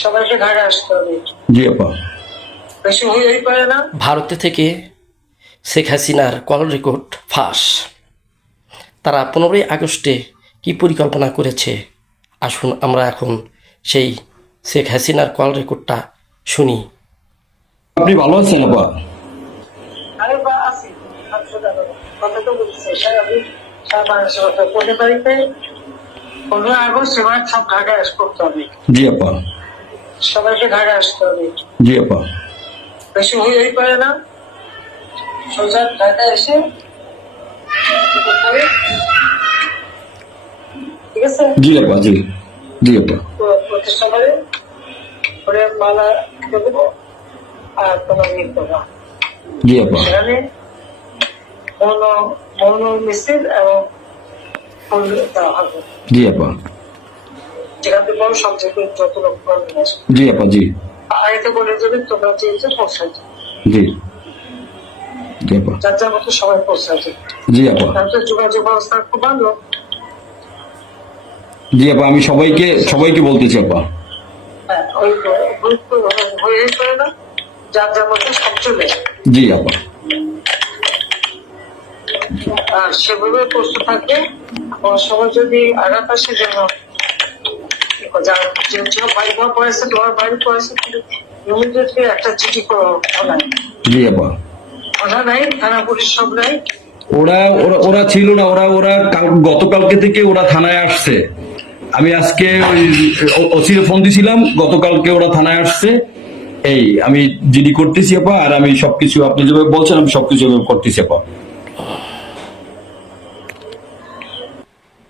সবাইকে ঢাকা আসতে হবে। জি আপা। বেশি হয়ে পারে না। ভারতে থেকে শেখ হাসিনার কল রেকর্ড ফাঁস। তারা 15ই আগস্টে কি পরিকল্পনা করেছে, আসুন আমরা এখন সেই শেখ হাসিনার কল রেকর্ডটা শুনি। আপনি ভালো আছেন আপা? আরে বা আছি, কথা তো বলছি আমি সারা বাংলাদেশের কথা। 15 তারিখে 15 আগস্ট এবার সব ঢাকায় করতে হবে। জি আপা। সবাইকে ঢাকা আসতে হবে। জি আপা। বেশি হয়ে পারে না। সোজা ঢাকায় এসে কি করতে হবে? ঠিক আছে? জি আপা। জি জি আপা। প্রতিষ্ঠা করে করে মালা দেবো আর তোমার নিয়ে দেবো। জি আপা। সেখানে মৌন মিছিল এবং ফুল দেওয়া হবে। জি আপা। যেখান থেকে বড় সবচেয়ে যত লোক করবেন আসবে। জি আপা। জি আগে বলে দেবেন তোমরা চেয়েছো পৌঁছাইছো। জি জি আপা। যার যার মতো সবাই পৌঁছাইছে। জি আপা। তারপরে যোগাযোগ ব্যবস্থা খুব ভালো। জি আপা, আমি সবাইকে বলতেছি আপা। হ্যাঁ, ওই গুরুত্ব হয়ে পড়ে না। যার যার মতো সব চলে জি আপা। আর সেভাবে প্রস্তুত থাকবে। সবাই যদি আঘাত আসে যেন বাড়ি ঘর পড়েছে, তোমার বাড়ি পড়েছে, ইমিডিয়েটলি একটা চিঠি নাই। জি আপা। ওরা নাই, থানা পুলিশ সব নাই। ওরা ওরা ওরা ছিল না, ওরা গতকালকে থেকে ওরা থানায় আসছে। আমি আজকে ওই ওসিরে ফোন দিছিলাম, গতকালকে ওরা থানায় আসছে। এই আমি জিডি করতেছি আপা, আর আমি সবকিছু আপনি যেভাবে বলছেন আমি সবকিছু করতেছি আপা।